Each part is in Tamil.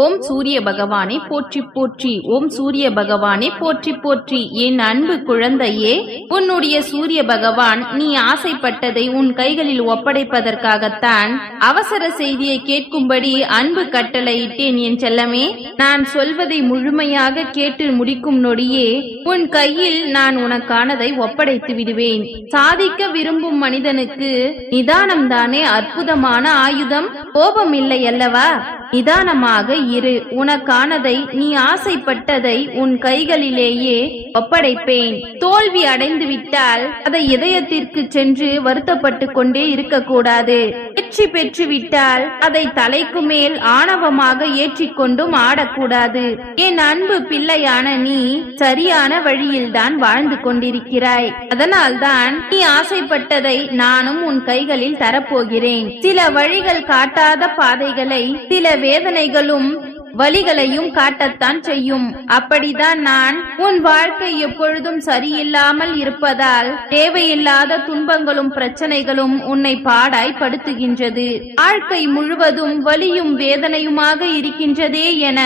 ஓம் சூரிய பகவானை போற்றி போற்றி. ஓம் சூரிய பகவானை போற்றி போற்றி. என் அன்பு குழந்தையே உன்னுடைய சூரிய பகவான் நீ ஆசைப்பட்டதை உன் கைகளில் ஒப்படைப்பதற்காகத்தான் அவசர செய்தியை கேட்கும்படி அன்பு கட்டளையிட்டேன் என் செல்லமே. நான் சொல்வதை முழுமையாக கேட்டு முடிக்கும் நொடியே உன் கையில் நான் உனக்கானதை ஒப்படைத்து விடுவேன். சாதிக்க விரும்பும் மனிதனுக்கு நிதானம்தானே அற்புதமான ஆயுதம்? கோபம் இல்லை அல்லவா? நிதானமாக இரு. உனக்கானதை நீ ஆசைப்பட்டதை உன் கைகளிலேயே ஒப்படைப்பேன். தோல்வி அடைந்து விட்டால் அதை இதயத்திற்கு சென்று வருத்தப்பட்டு கொண்டே இருக்கக்கூடாது. வெற்றி பெற்று விட்டால் அதை தலைக்கு மேல் ஆணவமாக ஏற்றிக்கொண்டும் ஆடக்கூடாது. என் அன்பு பிள்ளையான நீ சரியான வழியில்தான் வாழ்ந்து கொண்டிருக்கிறாய். அதனால்தான் நீ ஆசைப்பட்டதை நானும் உன் கைகளில் தரப்போகிறேன். சில வழிகள் காட்டாத பாதைகளை சில வேதனைகளும் வழிகளையும் காட்டத்தான் செய்யும். அப்படிதான் நான் உன் வாழ்க்கை எப்பொழுதும் சரியில்லாமல் இருப்பதால் தேவையில்லாத துன்பங்களும் பிரச்சனைகளும் உன்னை பாடாய் படுத்துகின்றது வாழ்க்கை முழுவதும் வலியும் வேதனையுமாக இருக்கின்றதே என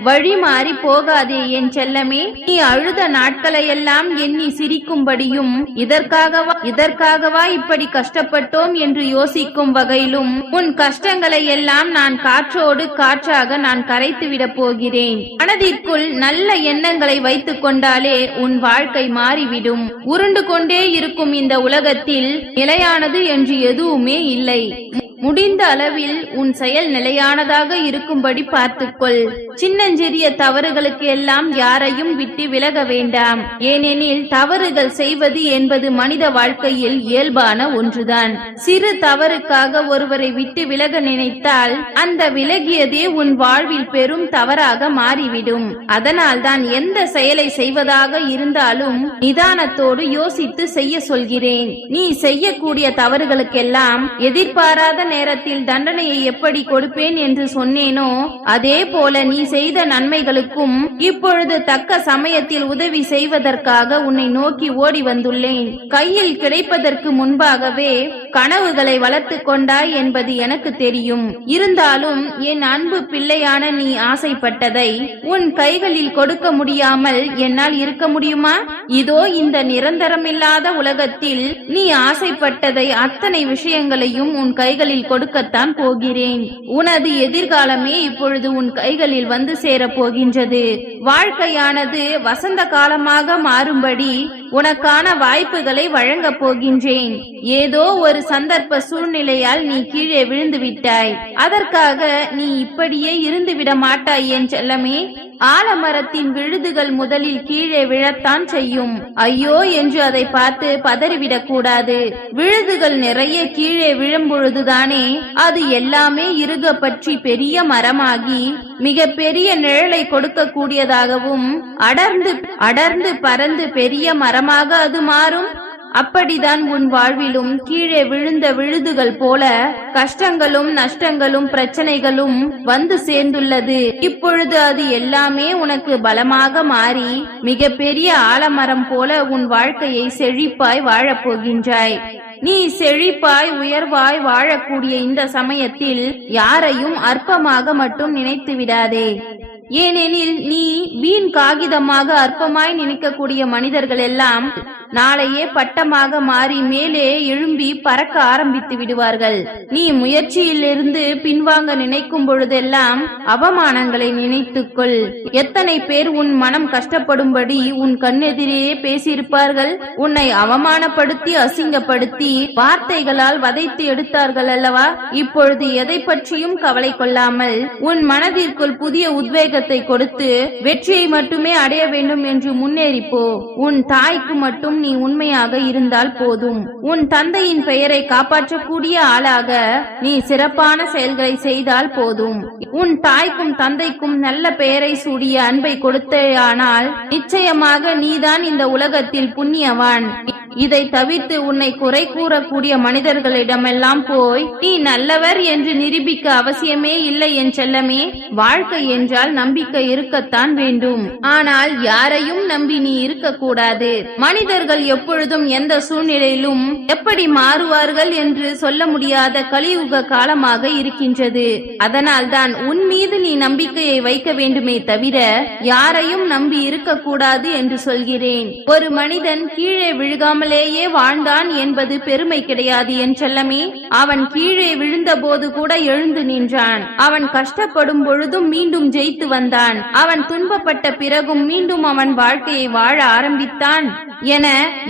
வழி மாறி போகாதே என் செல்லமே. நீ அழுத நாட்களையெல்லாம் எண்ணி சிரிக்கும்படியும் இதற்காகவா இதற்காகவா இப்படி கஷ்டப்பட்டோம்? என்று யோசிக்கும் வகையிலும் உன் கஷ்டங்களை எல்லாம் நான் காற்றோடு காற்றாக நான் கரை விடப் போகிறேன். மனதிற்குள் நல்ல எண்ணங்களை வைத்துக் கொண்டாலே உன் வாழ்க்கை மாறிவிடும். உருண்டு கொண்டே இருக்கும் இந்த உலகத்தில் நிலையானது என்று எதுவுமே இல்லை. முடிந்த அளவில் உன் செயல் நிலையானதாக இருக்கும்படி பார்த்துக்கொள். சின்னஞ்சிறிய தவறுகளுக்கு எல்லாம் யாரையும் விட்டு விலக வேண்டாம். ஏனெனில் தவறுகள் செய்வது என்பது மனித வாழ்க்கையில் இயல்பான ஒன்றுதான். சிறு தவறுக்காக ஒருவரை விட்டு விலக நினைத்தால் அந்த விலகியதே உன் வாழ்வில் பெரும் தவறாக மாறிவிடும். அதனால்தான் எந்த செயலை செய்வதாக இருந்தாலும் நிதானத்தோடு யோசித்து செய்ய சொல்கிறேன். நீ செய்யக்கூடிய தவறுகளுக்கெல்லாம் எதிர்பாராத நேரத்தில் தண்டனையை எப்படி கொடுப்பேன் என்று சொன்னேனோ அதே போல நீ செய்த நன்மைகளுக்கும் இப்பொழுது தக்க சமயத்தில் உதவி செய்வதற்காக உன்னை நோக்கி ஓடி வந்துள்ளேன். கையில் கிடைப்பதற்கு முன்பாகவே கனவுகளை வளர்த்து கொண்டாய் என்பது எனக்கு தெரியும். இருந்தாலும் என் அன்பு பிள்ளையான நீ ஆசைப்பட்டதை உன் கைகளில் கொடுக்க முடியாமல் என்னால் இருக்க முடியுமா? இதோ இந்த நிரந்தரமில்லாத உலகத்தில் நீ ஆசைப்பட்டதை அத்தனை விஷயங்களையும் உன் கைகளில் கைகளில் கொடுக்கத்தான் போகிறேன். உனது எதிர்காலமே இப்பொழுது உன் கைகளில் வந்து சேரப் போகின்றது. வாழ்க்கையானது வசந்த காலமாக மாறும்படி உனக்கான வாய்ப்புகளை வழங்கப் போகின்றேன். ஏதோ ஒரு சந்தர்ப்ப சூழ்நிலையால் நீ கீழே விழுந்து விட்டாய் அதற்காக நீ இப்படியே இருந்து விட மாட்டாய் என் செல்லமே. ஆலமரத்தின் விழுதுகள் முதலில் கீழே விழத்தான் செய்யும். ஐயோ என்று அதை பார்த்து பதறிவிடக் கூடாது விழுதுகள் நிறைய கீழே விழும்பொழுதுதானே அது எல்லாமே இறுக பற்றி பெரிய மரமாகி மிக பெரிய நிழலை கொடுக்கக்கூடியதாகவும் அடர்ந்து அடர்ந்து பறந்து பெரிய மரமாக அது மாறும். அப்படிதான் உன் வாழ்விலும் கீழே விழுந்த விழுதுகள் போல கஷ்டங்களும் நஷ்டங்களும் பிரச்சனைகளும் வந்து சேர்ந்துள்ளது. இப்பொழுது அது எல்லாமே உனக்கு பலமாக மாறி மிக பெரிய ஆலமரம் போல உன் வாழ்க்கையை செழிப்பாய் வாழப் போகின்றாய் நீ செழிப்பாய் உயர்வாய் வாழக்கூடிய இந்த சமயத்தில் யாரையும் அற்பமாக மட்டும் நினைத்து விடாதே. ஏனெனில் நீ வீண் காகிதமாக அற்பமாய் நினைக்கக்கூடிய மனிதர்கள் எல்லாம் நாளையே பட்டமாக மாறி மேலே எழும்பி பறக்க ஆரம்பித்து விடுவார்கள். நீ முயற்சியிலிருந்து பின்வாங்க நினைக்கும் பொழுதெல்லாம் அவமானங்களை நினைத்துக்கொள். எத்தனை பேர் உன் மனம் கஷ்டப்படும்படி உன் கண்ணெதிரே பேசியிருப்பார்கள்? உன்னை அவமானப்படுத்தி அசிங்கப்படுத்தி வார்த்தைகளால் வதைத்து எடுத்தார்கள் அல்லவா? இப்பொழுது எதை பற்றியும் கவலை கொள்ளாமல் உன் மனதிற்குள் புதிய உத்வேகத்தை கொடுத்து வெற்றியை மட்டுமே அடைய வேண்டும் என்று முன்னேறிப்போ உன் தாய்க்கு மட்டும் நீ உண்மையாக இருந்தால் போதும். உன் தந்தையின் பெயரை காப்பாற்றக்கூடிய ஆளாக நீ சிறப்பான செயல்களை செய்தால் போதும். உன் தாய்க்கும் தந்தைக்கும் நல்ல பெயரை சூடிய அன்பை கொடுத்தேயானால் நிச்சயமாக நீதான் இந்த உலகத்தில் புண்ணியவான். இதை தவிர்த்து உன்னை குறை கூறக்கூடிய மனிதர்களிடமெல்லாம் போய் நீ நல்லவர் என்று நிரூபிக்க அவசியமே இல்லை என் செல்லமே வாழ்க்கை என்றால் நம்பிக்கை இருக்கத்தான் வேண்டும். ஆனால் யாரையும் நம்பி நீ இருக்கக்கூடாது. மனிதர்கள் எப்பொழுதும் எந்த சூழ்நிலையிலும் எப்படி மாறுவார்கள் என்று சொல்ல முடியாத கலியுக காலமாக இருக்கின்றது. அதனால்தான் உன் மீது நீ நம்பிக்கையை வைக்க வேண்டுமே தவிர யாரையும் நம்பி இருக்கக்கூடாது என்று சொல்கிறேன். ஒரு மனிதன் கீழே விழுகாமல் விழுகாமலேயே வாழ்ந்தான் என்பது பெருமை கிடையாது என் செல்லமே. அவன் கீழே விழுந்த போது கூட எழுந்து நின்றான். அவன் கஷ்டப்படும் பொழுதும் மீண்டும் ஜெயித்து வந்தான். அவன் துன்பப்பட்ட பிறகும் மீண்டும் அவன் வாழ்க்கையை வாழ ஆரம்பித்தான். என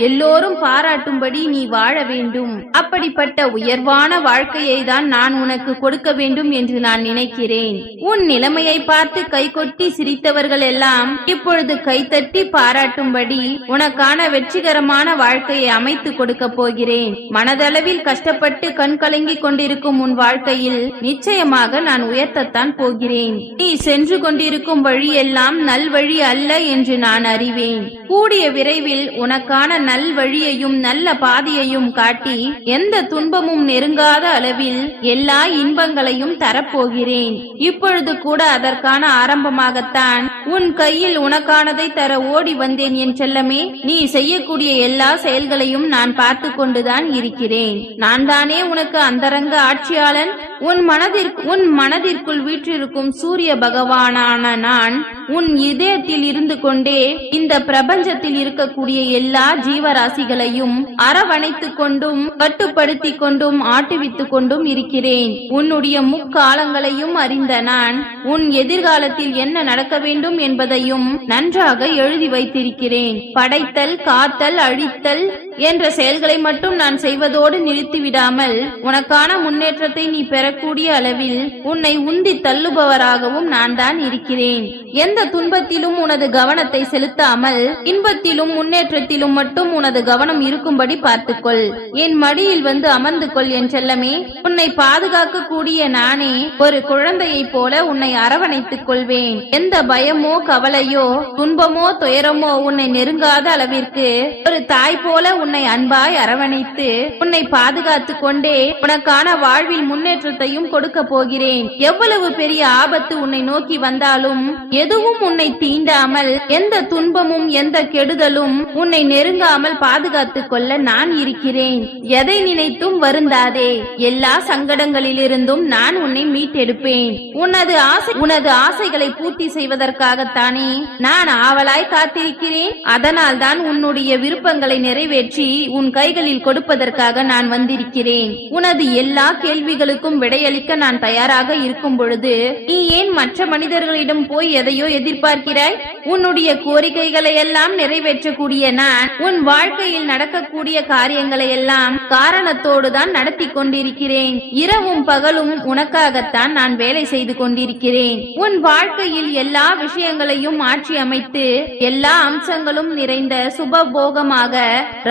எல்லோரும் பாராட்டும்படி நீ வாழ வேண்டும். அப்படிப்பட்ட உயர்வான வாழ்க்கையை தான் நான் உனக்கு கொடுக்க வேண்டும் என்று நான் நினைக்கிறேன். உன் நிலைமையை பார்த்து கைகொட்டி சிரித்தவர்கள் எல்லாம் இப்பொழுது கைத்தட்டி பாராட்டும்படி உனக்கான வெற்றிகரமான வாழ்க்கை வாழ்க்கையை அமைத்து கொடுக்க போகிறேன். மனதளவில் கஷ்டப்பட்டு கண் கலங்கி கொண்டிருக்கும் உன் வாழ்க்கையில் நிச்சயமாக நான் உயர்த்தத்தான் போகிறேன். நீ சென்று கொண்டிருக்கும் வழியெல்லாம் நல்வழி அல்ல என்று நான் அறிவேன். கூடிய விரைவில் உனக்கான நல் வழியையும் நல்ல பாதையையும் காட்டி எந்த துன்பமும் நெருங்காத அளவில் எல்லா இன்பங்களையும் தரப்போகிறேன். இப்பொழுது கூட அதற்கான ஆரம்பமாகத்தான் உன் கையில் உனக்கானதை தர ஓடி வந்தேன் என் செல்லமே. நீ செய்யக்கூடிய எல்லா செயல்களையும் நான் பார்த்து கொண்டுதான் இருக்கிறேன். நான் தானே உனக்கு அந்தரங்க ஆட்சியாளன்? உன் மனதிற்கு உன் மனதிற்குள் வீற்றிருக்கும் சூரிய பகவானான நான் உன் இதயத்தில் இருந்து கொண்டே இந்த பிரபஞ்சத்தில் இருக்கக்கூடிய எல்லா ஜீவராசிகளையும் அரவணைத்துக் கொண்டும் கட்டுப்படுத்திக் கொண்டும் ஆட்டுவித்துக் கொண்டும் இருக்கிறேன். உன்னுடைய முக்காலங்களையும் அறிந்த நான் உன் எதிர்காலத்தில் என்ன நடக்க வேண்டும் என்பதையும் நன்றாக எழுதி வைத்திருக்கிறேன். படைத்தல் காத்தல் அழித்தல் tal என்ற செயல்களை மட்டும் நான் செய்வதோடு நிறுத்திவிடாமல் உனக்கான முன்னேற்றத்தை நீ பெறக்கூடிய அளவில் உன்னை உந்தி தள்ளுபவராகவும் நான் தான் இருக்கிறேன். எந்த துன்பத்திலும் உனது கவனத்தை செலுத்தாமல் இன்பத்திலும் முன்னேற்றத்திலும் மட்டும் உனது கவனம் இருக்கும்படி பார்த்துக்கொள். என் மடியில் வந்து அமர்ந்து கொள் என் செல்லமே. உன்னை பாதுகாக்க கூடிய நானே ஒரு குழந்தையைப் போல உன்னை அரவணைத்துக் கொள்வேன். எந்த பயமோ கவலையோ துன்பமோ துயரமோ உன்னை நெருங்காத அளவிற்கு ஒரு தாய் போல உன் உன்னை அன்பாய் அரவணைத்து உன்னை பாதுகாத்து கொண்டே உனக்கான வாழ்வில் முன்னேற்றத்தையும் கொடுக்க போகிறேன். எவ்வளவு பெரிய ஆபத்து உன்னை நோக்கி வந்தாலும் எதுவும் உன்னை தீண்டாமல் எந்த துன்பமும் எந்த கெடுதலும் உன்னை நெருங்காமல் பாதுகாத்துக் கொள்ள நான் இருக்கிறேன். எதை நினைத்தும் வருந்தாதே. எல்லா சங்கடங்களிலிருந்தும் நான் உன்னை மீட்டெடுப்பேன். உனது ஆசை உனது ஆசைகளை பூர்த்தி செய்வதற்காகத்தானே நான் ஆவலாய் காத்திருக்கிறேன். அதனால்தான் உன்னுடைய விருப்பங்களை நிறைவேற்ற உன் கைகளில் கொடுப்பதற்காக நான் வந்திருக்கிறேன். உனது எல்லா கேள்விகளுக்கும் விடையளிக்க நான் தயாராக இருக்கும் பொழுது நீ ஏன் மற்ற மனிதர்களிடம் போய் எதையோ எதிர்பார்க்கிறாய்? உன்னுடைய கோரிக்கைகளை எல்லாம் நிறைவேற்றக்கூடிய நான் உன் வாழ்க்கையில் நடக்கக்கூடிய காரியங்களை எல்லாம் காரணத்தோடு தான் நடத்தி கொண்டிருக்கிறேன். இரவும் பகலும் உனக்காகத்தான் நான் வேலை செய்து கொண்டிருக்கிறேன். உன் வாழ்க்கையில் எல்லா விஷயங்களையும் மாற்றி அமைத்து எல்லா அம்சங்களும் நிறைந்த சுபபோகமாக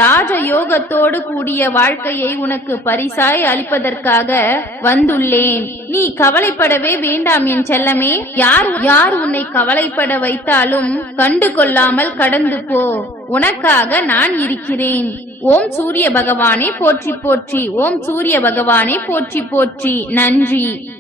ராஜ யோகத்தோடு கூடிய வாழ்க்கையை உனக்கு பரிசாய் அளிப்பதற்காக வந்துள்ளேன். நீ கவலைப்படவே வேண்டாம் என் செல்லமே. யார் யார் உன்னை கவலைப்பட வைத்தாலும் கண்டு கொள்ளாமல் கடந்து போ. உனக்காக நான் இருக்கிறேன். ஓம் சூரிய பகவானே போற்றி போற்றி. ஓம் சூரிய பகவானே போற்றி போற்றி. நன்றி.